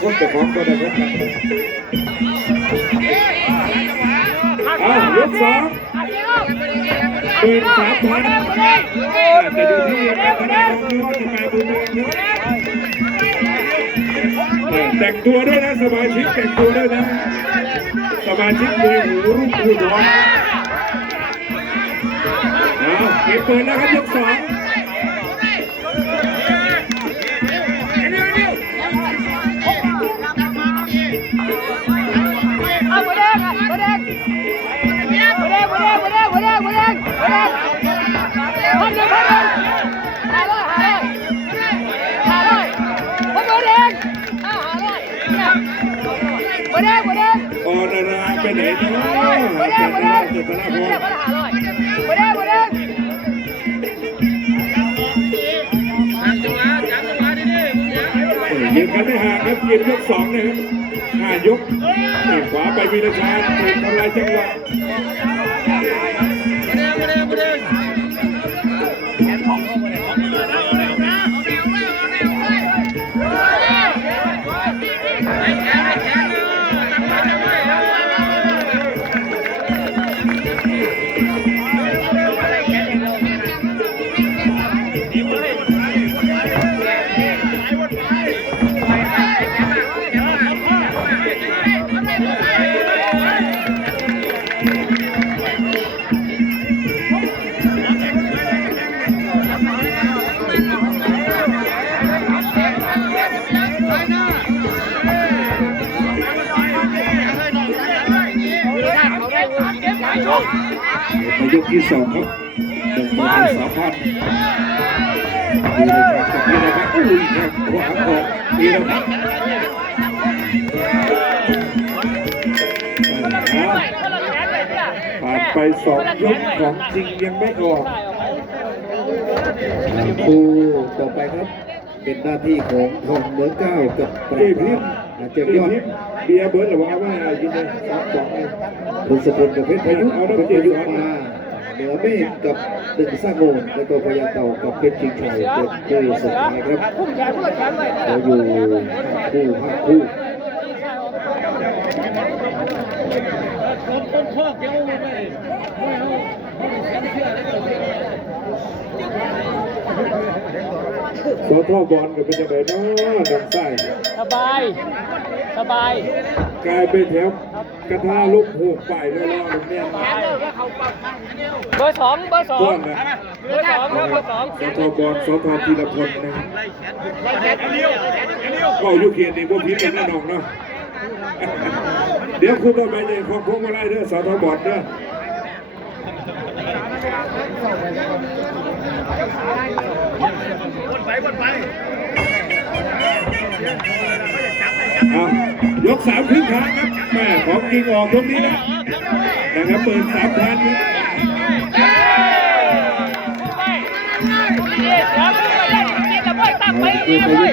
คนจะฟ้องก็ได้ครับยกสองเปิด3,000แต่อยู่ที่คะแนนของน้องจะมาบุญเมืองแต่งตัวด้วยนะสมาชิกแต่งตัวด้วยนะสมาชิกมวยหูรุ่งหูร้อนเก็บเปิดแล้วครับยกสองออนาราไปไหนเนาะจัดได้จัดไปแล้วยืนกันไม่ห่างครับยืนยกสองนะครับ5 ยกขวาไปวีรชาติทำลายจังหวะในยกที่2ครับ1,300,000นี่นะครับอุ้ยครับขวาของนี่นะครับผ่านไป2 ยกของจริงยังไม่ออกคู่ต่อไปครับเป็นหน้าที่ของทองเหมืองเก้ากับปราบเจ็บยอดเบียร์เบิร์ดหรือว่ายินดี3-2เลยคุณสกุลกับเพชรพายุเพชรพายุมาเหนือเมฆกับตึงสร้างโง่แล้วก็พญาเต่ากับเพชรชิงชัยเป็นคู่สุดท้ายครับเราอยู่5 คู่สอทอบอลกับเป็นยังไงเนาะดังไส้สบายกลายเป็นแถวกระทาลุกหูไปแล้วล่อลงเนี่ยเบอร์ 2ต้นนะเบอร์ 2ครับสอทอบอลสอทอธีรพลนะก็ยุเขียนในพวกพี่เป็นแน่นอนเนาะเดี๋ยวคุณต้องไปในของพวกมาไล่เด้อสอทอบอลเด้อยก3 ครึ่งทางครับแม่ของจริงออกตรงนี้นะนะครับเปิด3,000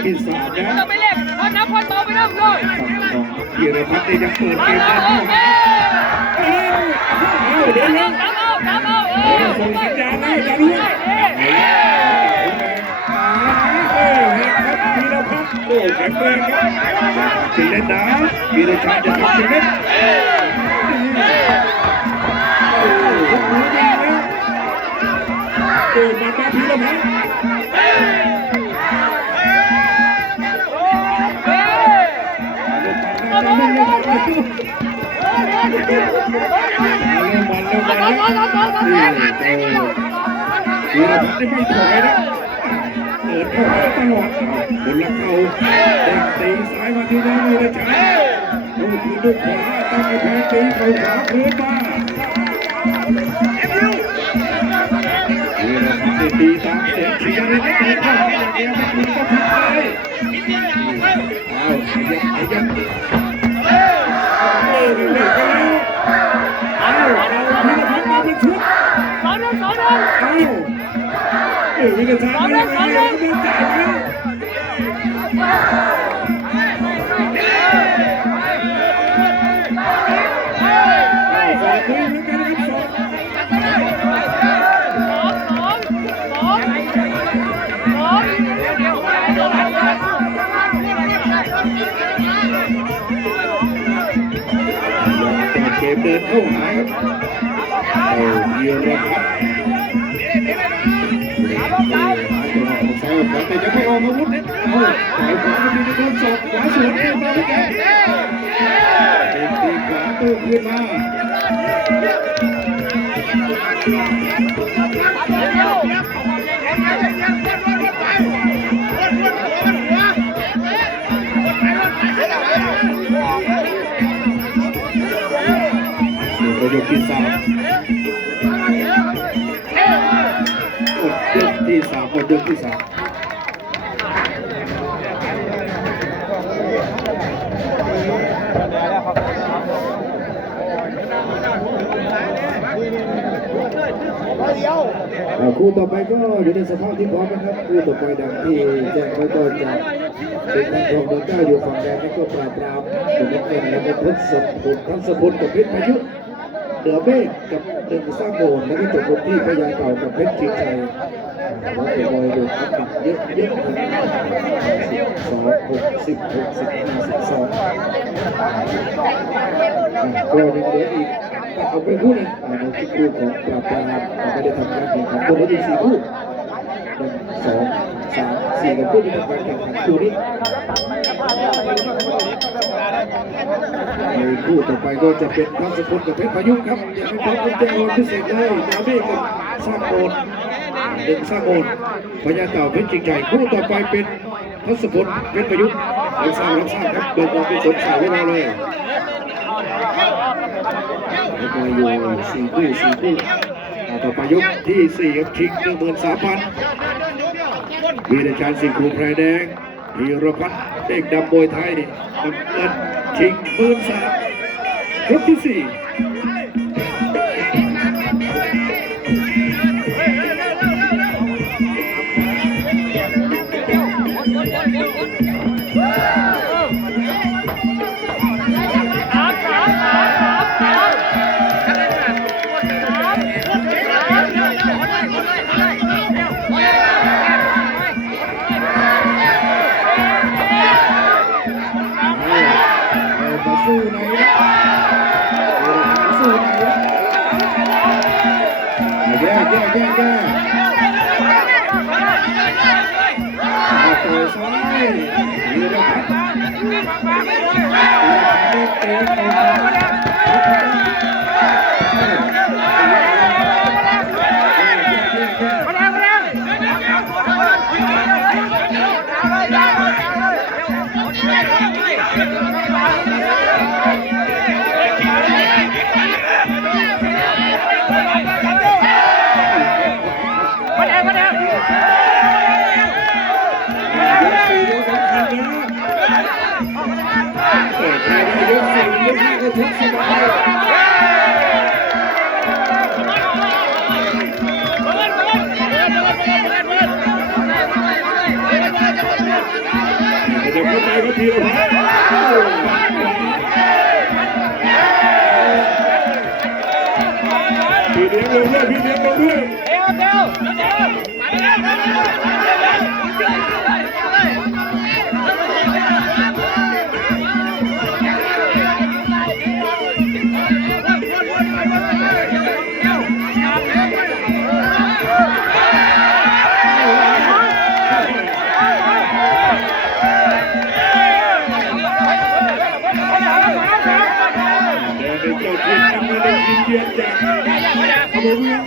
ที่3นะไม่เล่นพอนับพอต่อไปแล้วเลยกีรพัฒน์ยังเปิดเกมได้เดี๋ยวส่งสัญญาณให้กันด้วยกีรพัฒน์โอ้แข็งแรงครับตีเล่นนะกีรชาติจะทำตีเล่นโอ้ทุกมือดีนะโอ้มากีรพัฒน์วีรพัฒน์ไม่ถอยนะเปิดเข้าหาตลอดบนหลังเขาเด็กตีซ้ายมาที่นั่นเลยจ้าลูกทีด้วยขวาตั้งแผงตีเข่าขวาพื้นมาวีรพัฒน์ตีตามเสียงเชียร์เลยตีเข้าที่อย่างเดียวไม่ถูกก็ผิดเลยเอาขยับเล่นกันแล้วเอาวีรพัฒน์มาเป็นชุดวินาทีนี้ไม่จ่ายแล้วฝากคุยเหมือนกันครับ เดินเข้าหาครับเยียรพัฒน์ซ้ายขวาแต่จะไม่ออกอาวุธเนี่ยฝ่ายขวามีโดนศอกขวาสวนขึ้นมาแล้วแกตีขวาตู้ขึ้นมาประโยคที่ 3หมดยกที่ 3หมดยกที่ 3คู่ต่อไปก็อยู่ในสภาพที่พร้อมนะครับคู่ต่อไปดังที่แจ้งไว้ก็จะเป็นทางทองเดินก้าวอยู่ฝั่งแดงนี่ก็ปราบปรามอยู่ในเกมแล้วก็ทัศพลกับเพชรพายุเหนือเมฆกับหนึ่งสร้างโบนแล้วก็จบลงที่พญาเก่ากับเพชรชิงชัยแล้วก็บอยโดนอัดหนักเยอะๆ12 6 10 6 15 12ก็ยังเหลืออีกเอาไปคู่นึงในที่คู่ของปราบปรามไม่ได้ทำการแข่งขันบนรถอีก4 คู่1 2 3 4กับคู่ที่ทำการแข่งขันคู่นี้ในคู่ต่อไปก็จะเป็นทัศพลกับเพชรพายุครับยังไม่พร้อมเป็นเจ้าโอนพิเศษเลยนาเมฆกับสร้างโอนหนึ่งสร้างโอนพญาเต่าเพชรจริงใจคู่ต่อไปเป็นทัศพลเพชรพายุรับทราบครับเดินออกไปสดใสไว้มาเลยมาอยู่4 คู่ต่อไปยกที่ 4ครับชิง 13,000วีรชาญสิงห์ภูไพรแดงธีรพัฒน์เด็กดำมวยไทยน้ำเงินชิง 13,000ยกที่ 4สู้ไหนสู้ไหนแย่ต่อยซ้ายธีรพัฒน์เตะทุกสบายเดี๋ยวเข้าไปก็ทีละพี่เลี้ยงลงด้วยพี่เลี้ยงลงด้วยเยือนจากอำเภอเมือง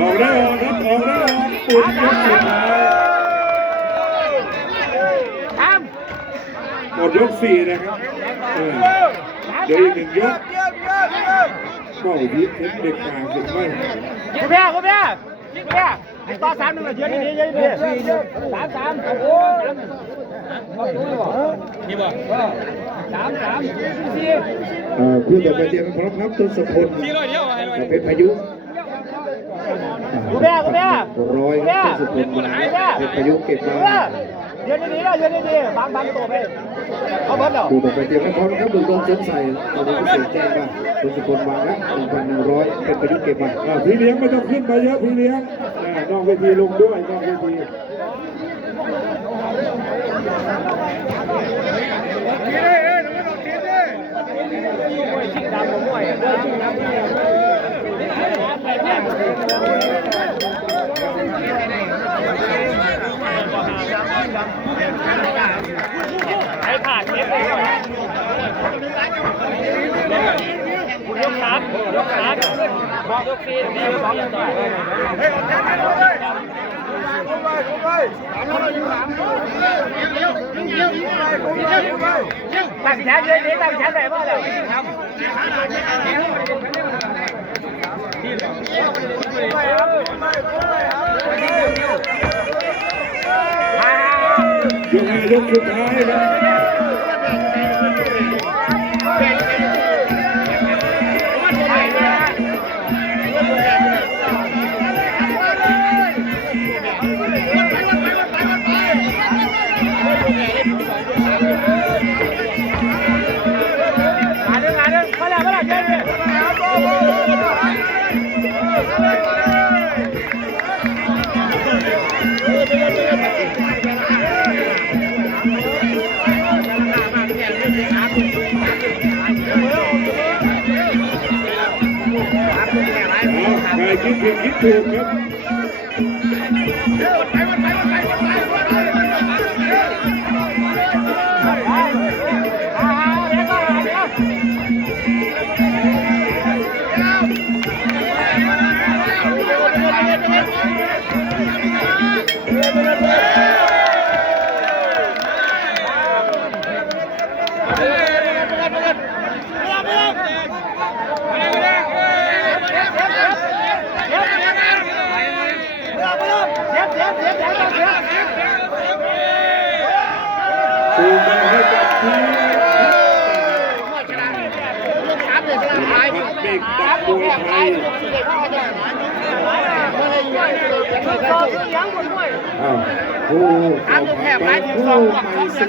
ออกได้ออกครับออกได้ออกปุดยกสุดท้ายหมดยก 4นะครับเดี๋ยวอีก 1 ยก เป้ายิงเด็กต่างสุดไม่ คุณแพ้ต่อ3-1เลยเยอะดี3-3โอ้นี่บ่3-3 เพื่อต่อไปเตรียมพร้อมครับทศพลกับเพชรพายุคุณแพ้ร้อยทศพลเพชรพายุเก็บมา เยอะดีบางตัวไปเอาเบิร์ดเหรอ ดูต่อไปเตรียมพร้อมครับดูลงสงสัยตอนนี้พิเศษแจ้งว่าทศพลวางแล้ว 1,100เพชรพายุเก็บมาพี่เลี้ยงไม่ต้องขึ้นมาเยอะพี่เลี้ยงนอกเวทีลงด้วยนอกเวทีไอ้ขาดเก็บไปก่อนยกขาบอกยกฟีนดีสองต่อยตั้งแขนเลยตั้งแขนไหนบ้างเลยยกสุดท้ายนะใครคิดผิดคิดถูกครับถูกต้องให้กับทีมเด็กตักมวยไทยอ้าวผู้เข้าไปผู้ใหม่